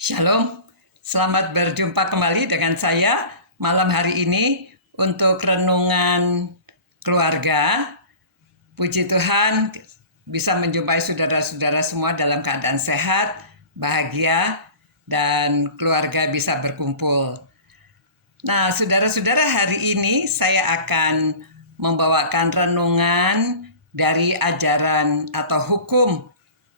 Shalom, selamat berjumpa kembali dengan saya malam hari ini untuk renungan keluarga. Puji Tuhan bisa menjumpai saudara-saudara semua dalam keadaan sehat, bahagia, dan keluarga bisa berkumpul. Nah, saudara-saudara, hari ini saya akan membawakan renungan dari ajaran atau hukum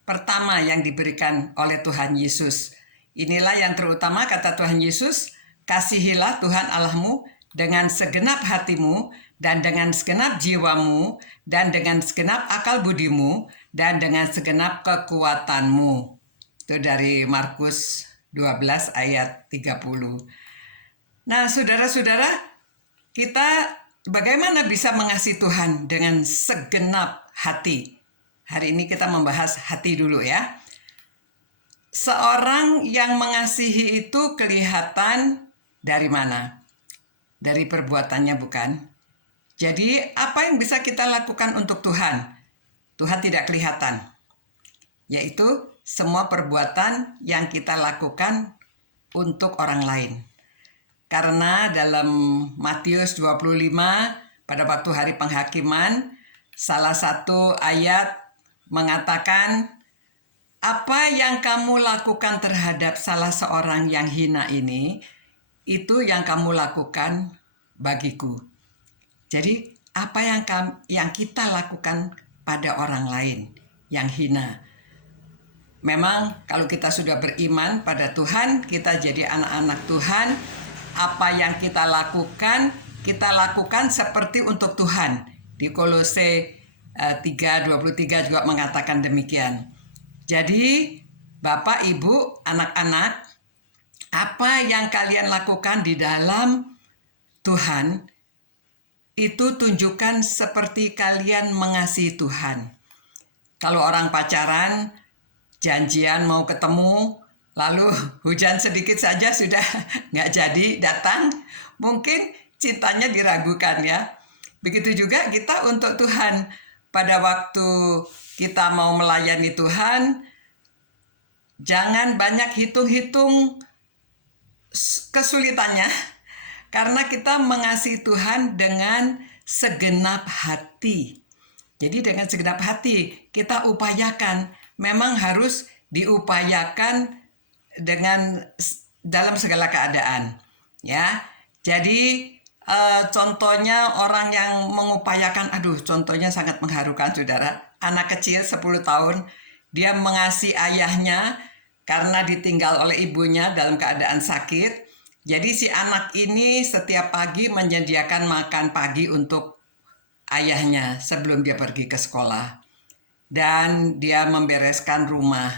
pertama yang diberikan oleh Tuhan Yesus. Inilah yang terutama kata Tuhan Yesus, kasihilah Tuhan Allahmu dengan segenap hatimu dan dengan segenap jiwamu dan dengan segenap akal budimu dan dengan segenap kekuatanmu. Itu dari Markus 12 ayat 30. Nah, saudara-saudara, kita bagaimana bisa mengasihi Tuhan dengan segenap hati? Hari ini kita membahas hati dulu ya. Seorang yang mengasihi itu kelihatan dari mana? Dari perbuatannya, bukan? Jadi, apa yang bisa kita lakukan untuk Tuhan? Tuhan tidak kelihatan. Yaitu semua perbuatan yang kita lakukan untuk orang lain. Karena dalam Matius 25 pada waktu hari penghakiman, salah satu ayat mengatakan, apa yang kamu lakukan terhadap salah seorang yang hina ini, itu yang kamu lakukan bagiku. Jadi apa yang kita lakukan pada orang lain yang hina. Memang kalau kita sudah beriman pada Tuhan, kita jadi anak-anak Tuhan, apa yang kita lakukan seperti untuk Tuhan. Di Kolose 3:23 juga mengatakan demikian. Jadi Bapak, Ibu, anak-anak, apa yang kalian lakukan di dalam Tuhan, itu tunjukkan seperti kalian mengasihi Tuhan. Kalau orang pacaran, janjian mau ketemu, lalu hujan sedikit saja sudah nggak jadi datang, mungkin cintanya diragukan ya. Begitu juga kita untuk Tuhan. Pada waktu kita mau melayani Tuhan, jangan banyak hitung-hitung kesulitannya, karena kita mengasihi Tuhan dengan segenap hati. Jadi dengan segenap hati kita upayakan, memang harus diupayakan dengan dalam segala keadaan, ya. Jadi contohnya orang yang mengupayakan, contohnya sangat mengharukan, saudara. Anak kecil 10 tahun, dia mengasihi ayahnya karena ditinggal oleh ibunya dalam keadaan sakit. Jadi si anak ini setiap pagi menyediakan makan pagi untuk ayahnya sebelum dia pergi ke sekolah. Dan dia membereskan rumah,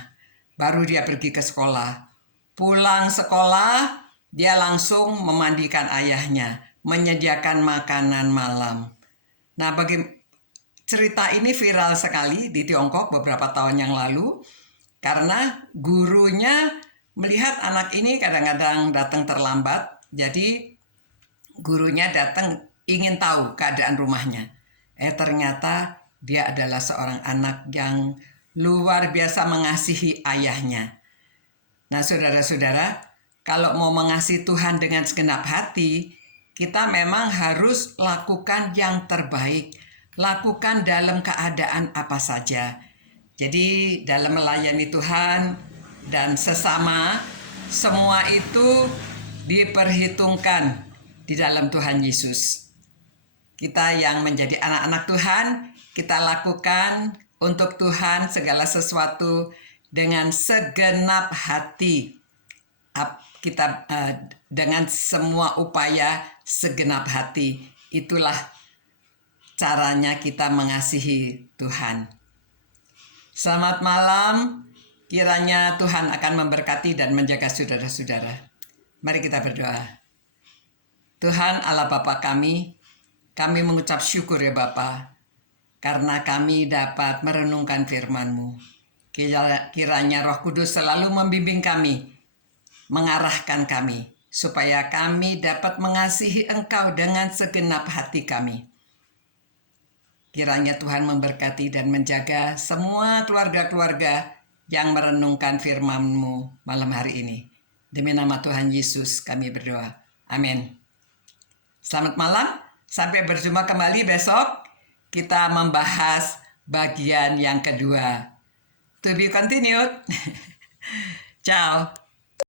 baru dia pergi ke sekolah. Pulang sekolah, dia langsung memandikan ayahnya, menyediakan makanan malam. Nah, cerita ini viral sekali di Tiongkok beberapa tahun yang lalu, karena gurunya melihat anak ini kadang-kadang datang terlambat, jadi gurunya datang ingin tahu keadaan rumahnya. Ternyata dia adalah seorang anak yang luar biasa mengasihi ayahnya. Nah, saudara-saudara, kalau mau mengasihi Tuhan dengan segenap hati, kita memang harus lakukan yang terbaik. Lakukan dalam keadaan apa saja. Jadi dalam melayani Tuhan dan sesama, semua itu diperhitungkan di dalam Tuhan Yesus. Kita yang menjadi anak-anak Tuhan, kita lakukan untuk Tuhan segala sesuatu dengan segenap hati. Kita dengan semua upaya segenap hati. Itulah caranya kita mengasihi Tuhan. Selamat malam. Kiranya Tuhan akan memberkati dan menjaga saudara-saudara. Mari kita berdoa. Tuhan Allah Bapa kami mengucap syukur ya Bapa, karena kami dapat merenungkan firman-Mu. Kiranya Roh Kudus selalu membimbing kami, mengarahkan kami, supaya kami dapat mengasihi Engkau dengan segenap hati kami. Kiranya Tuhan memberkati dan menjaga semua keluarga-keluarga yang merenungkan firman-Mu malam hari ini. Demi nama Tuhan Yesus kami berdoa. Amin. Selamat malam. Sampai berjumpa kembali besok. Kita membahas bagian yang kedua. To be continued. Ciao.